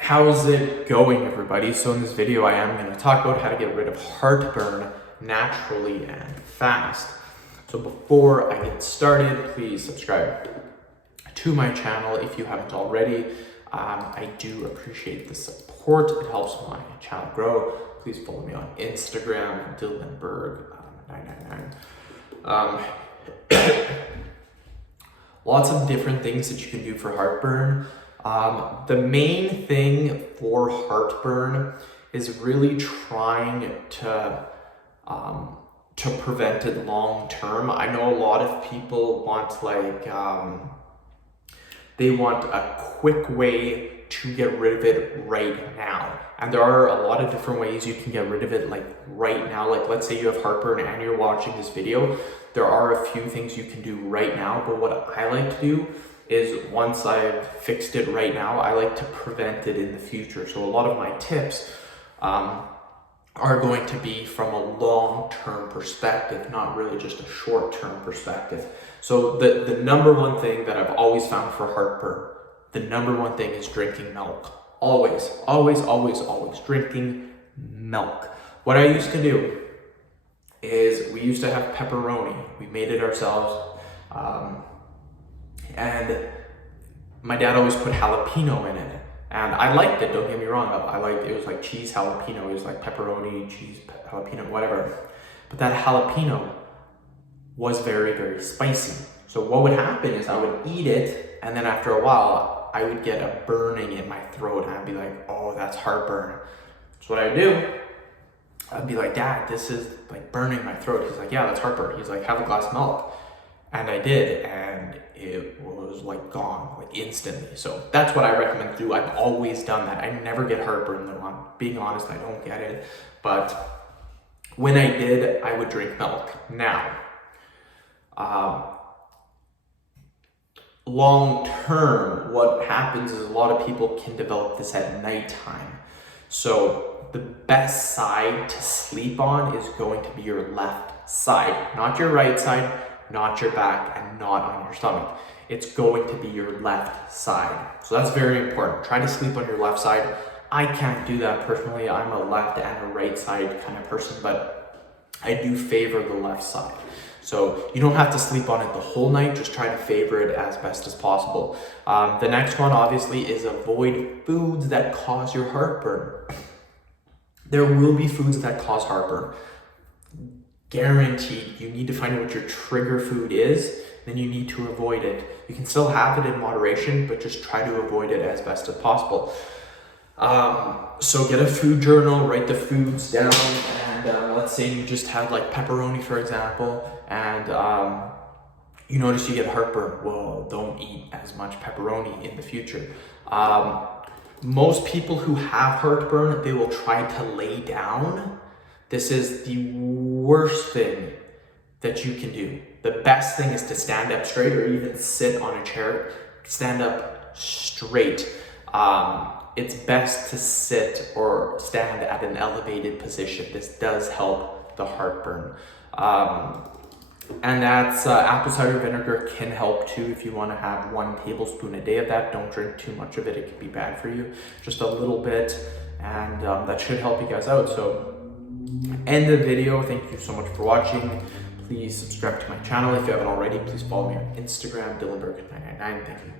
How's it going, everybody? So in this video, I am going to talk about how to get rid of heartburn naturally and fast. So before I get started, please subscribe to my channel if you haven't already. I do appreciate the support. It helps my channel grow. Please follow me on Instagram, Dylanberg999. Lots of different things that you can do for heartburn. The main thing for heartburn is really trying to prevent it long term. I know a lot of people want they want a quick way to get rid of it right now. And there are a lot of different ways you can get rid of it right now. Like let's say you have heartburn and you're watching this video. There are a few things you can do right now, but what I like to do is once I've fixed it right now, I like to prevent it in the future. So a lot of my tips are going to be from a long-term perspective, not really just a short-term perspective. So the number one thing that I've always found for heartburn, the number one thing is drinking milk. Always, always, always, always drinking milk. What I used to do is we used to have pepperoni. We made it ourselves. And my dad always put jalapeno in it. And I liked it, don't get me wrong. I liked it. It was like cheese jalapeno. It was like pepperoni, cheese, jalapeno, whatever. But that jalapeno was very, very spicy. So what would happen is I would eat it, and then after a while, I would get a burning in my throat, and I'd be like, oh, that's heartburn. So what I'd do, I'd be like, Dad, this is like burning my throat. He's like, yeah, that's heartburn. He's like, have a glass of milk. And I did, and it was like gone, like instantly. So that's what I recommend to do. I've always done that. I never get heartburn though. I'm being honest, I don't get it. But when I did, I would drink milk. Now, long term, what happens is a lot of people can develop this at nighttime. So the best side to sleep on is going to be your left side, not your right side, not your back, and not on your stomach. It's going to be your left side. So that's very important. Try to sleep on your left side. I can't do that personally. I'm a left and a right side kind of person, but I do favor the left side. So you don't have to sleep on it the whole night. Just try to favor it as best as possible. The next one, obviously, is avoid foods that cause your heartburn. There will be foods that cause heartburn. Guaranteed. You need to find out what your trigger food is, then you need to avoid it. You can still have it in moderation, but just try to avoid it as best as possible. So get a food journal, write the foods down, and let's say you just had like pepperoni, for example, and you notice you get heartburn. Well, don't eat as much pepperoni in the future. Most people who have heartburn, they will try to lay down. This is the worst thing that you can do. The best thing is to stand up straight or even sit on a chair. Stand up straight. It's best to sit or stand at an elevated position. This does help the heartburn. And that's apple cider vinegar can help too if you want to have 1 tablespoon a day of that. Don't drink too much of it. It can be bad for you. Just a little bit, and that should help you guys out. So end the video. Thank you so much for watching. Please subscribe to my channel if you haven't already. Please follow me on Instagram, Dylanberg999. Thank you.